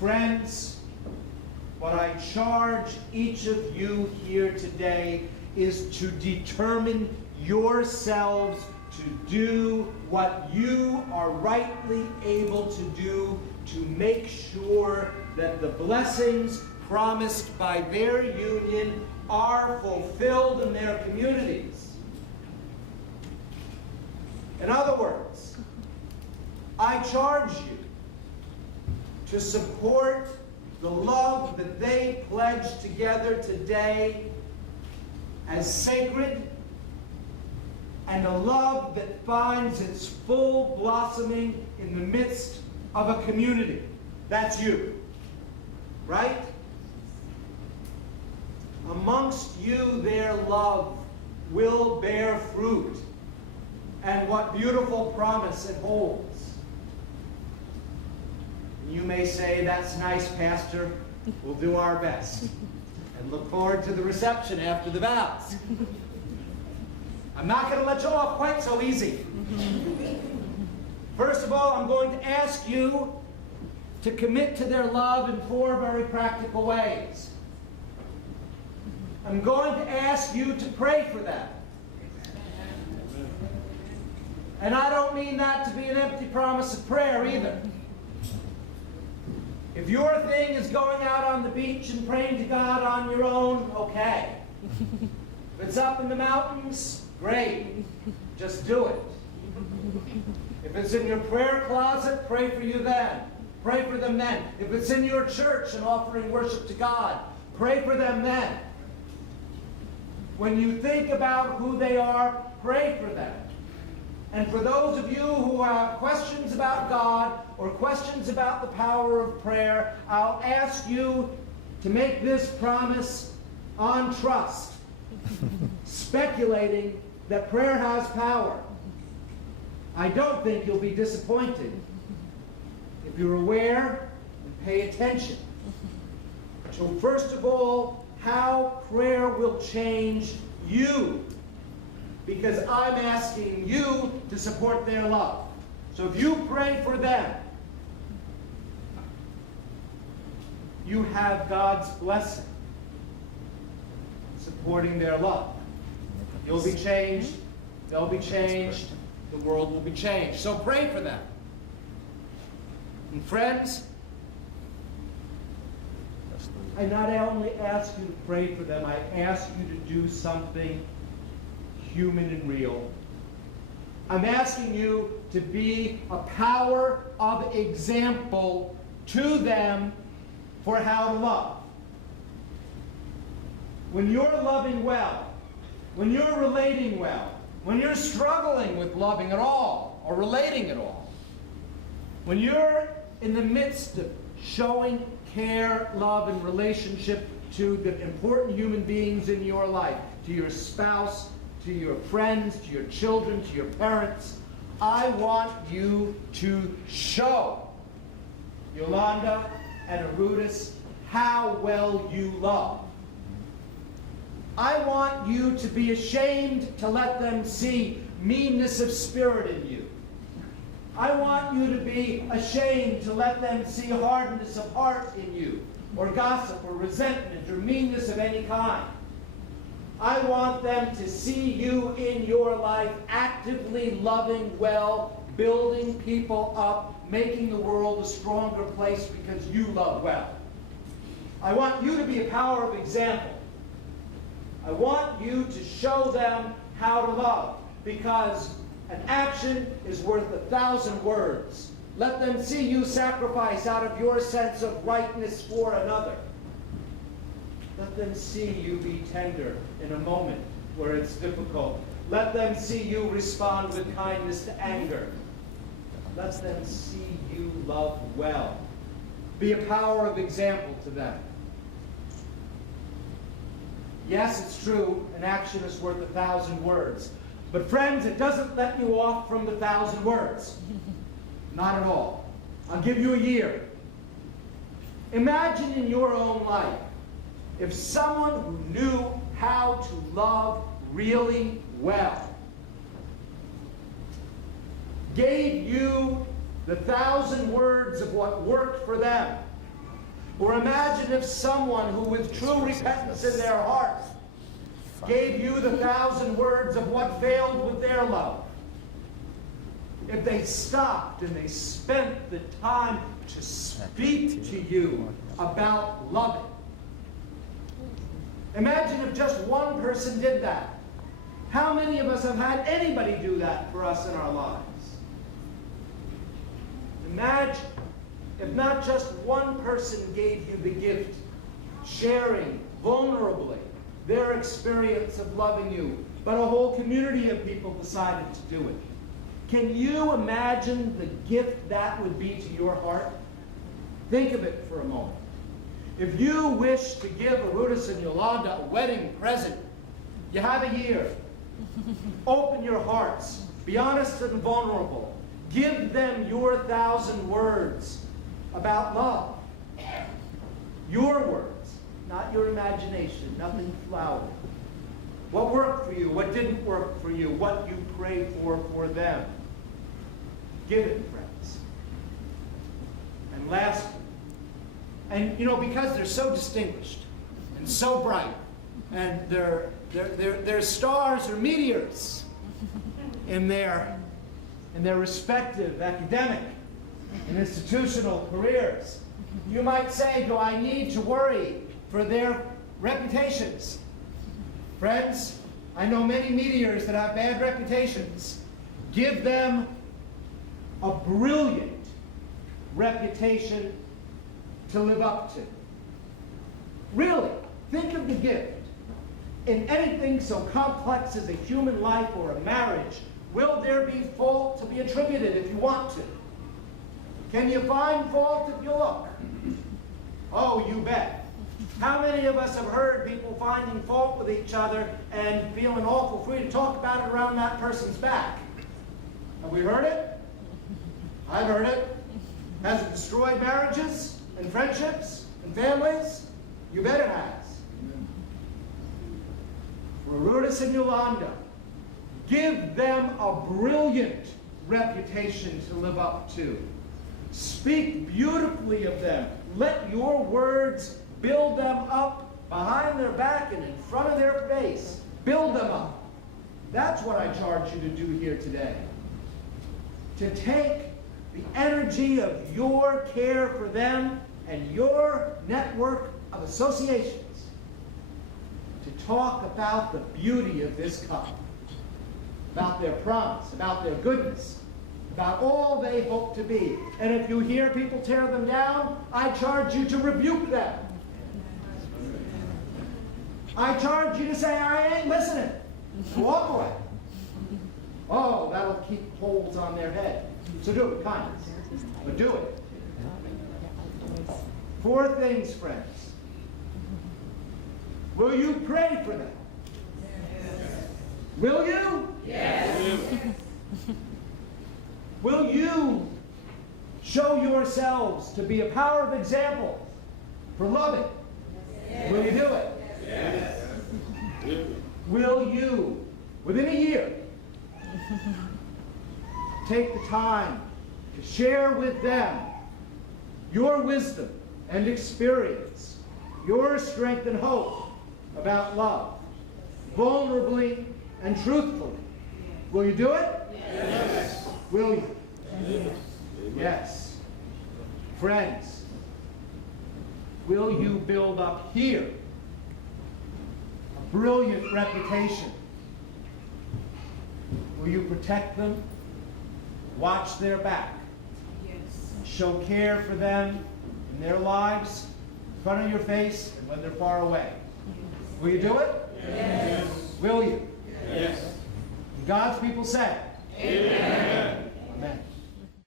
Friends, what I charge each of you here today is to determine yourselves to do what you are rightly able to do to make sure that the blessings promised by their union are fulfilled in their communities. In other words, I charge you to support the love that they pledge together today as sacred, and a love that finds its full blossoming in the midst of a community. That's you, right? Amongst you, their love will bear fruit. And what beautiful promise it holds. You may say, that's nice, Pastor. We'll do our best. And look forward to the reception after the vows. I'm not going to let you off quite so easy. First of all, I'm going to ask you to commit to their love in 4 very practical ways. I'm going to ask you to pray for them. And I don't mean that to be an empty promise of prayer either. If your thing is going out on the beach and praying to God on your own, okay. If it's up in the mountains, great. Just do it. If it's in your prayer closet, pray for you then. Pray for them then. If it's in your church and offering worship to God, pray for them then. When you think about who they are, pray for them. And for those of you who have questions about God or questions about the power of prayer, I'll ask you to make this promise on trust, speculating that prayer has power. I don't think you'll be disappointed if you're aware and pay attention to, first of all, how prayer will change you. Because I'm asking you to support their love. So if you pray for them, you have God's blessing supporting their love. You'll be changed, they'll be changed, the world will be changed. So pray for them. And friends, I not only ask you to pray for them, I ask you to do something human and real. I'm asking you to be a power of example to them for how to love. When you're loving well, when you're relating well, when you're struggling with loving at all or relating at all, when you're in the midst of showing care, love, and relationship to the important human beings in your life, to your spouse, to your friends, to your children, to your parents, I want you to show Yolanda and Arudis how well you love. I want you to be ashamed to let them see meanness of spirit in you. I want you to be ashamed to let them see hardness of heart in you, or gossip, or resentment, or meanness of any kind. I want them to see you in your life actively loving well, building people up, making the world a stronger place because you love well. I want you to be a power of example. I want you to show them how to love, because an action is worth 1,000 words. Let them see you sacrifice out of your sense of rightness for another. Let them see you be tender in a moment where it's difficult. Let them see you respond with kindness to anger. Let them see you love well. Be a power of example to them. Yes, it's true, an action is worth 1,000 words. But friends, it doesn't let you off from the 1,000 words. Not at all. I'll give you a year. Imagine in your own life, if someone who knew how to love really well gave you the 1,000 words of what worked for them, Or imagine if someone who with true repentance in their heart gave you the 1,000 words of what failed with their love. If they stopped and they spent the time to speak to you about loving. Imagine if just one person did that. How many of us have had anybody do that for us in our lives? Imagine if not just one person gave you the gift, sharing vulnerably their experience of loving you, but a whole community of people decided to do it. Can you imagine the gift that would be to your heart? Think of it for a moment. If you wish to give Arudis and Yolanda a wedding present, you have a year. Open your hearts. Be honest and vulnerable. Give them your 1,000 words about love. Your words, not your imagination, nothing flowery. What worked for you, what didn't work for you, what you prayed for them. Give it, friends. And lastly, and you know, because they're so distinguished and so bright, and they're stars or meteors in their respective academic and institutional careers, you might say, do I need to worry for their reputations? Friends, I know many meteors that have bad reputations. Give them a brilliant reputation to live up to. Really, think of the gift. In anything so complex as a human life or a marriage, will there be fault to be attributed if you want to? Can you find fault if you look? Oh, you bet. How many of us have heard people finding fault with each other and feeling awful free to talk about it around that person's back? Have we heard it? I've heard it. Has it destroyed marriages and friendships and families? You bet it has. For Arudis and Yolanda, give them a brilliant reputation to live up to. Speak beautifully of them. Let your words build them up behind their back and in front of their face. Build them up. That's what I charge you to do here today. To take the energy of your care for them and your network of associations to talk about the beauty of this couple, about their promise, about their goodness, about all they hope to be. And if you hear people tear them down, I charge you to rebuke them. I charge you to say, I ain't listening. Walk away. Oh, that'll keep holes on their head. So do it with kindness. But do it. 4 things, friends. Will you pray for them? Yes. Will you? Yes. Will you show yourselves to be a power of example for loving? Yes. Will you do it? Yes. Will you, within a year, take the time to share with them your wisdom and experience, your strength and hope about love, vulnerably and truthfully? Will you do it? Yes. Will you? Yes. Yes. Friends, will you build up here a brilliant reputation? Will you protect them? Watch their back? Yes. Show care for them in their lives, in front of your face, and when they're far away? Will you do it? Yes. Will you? Yes. And God's people say, amen.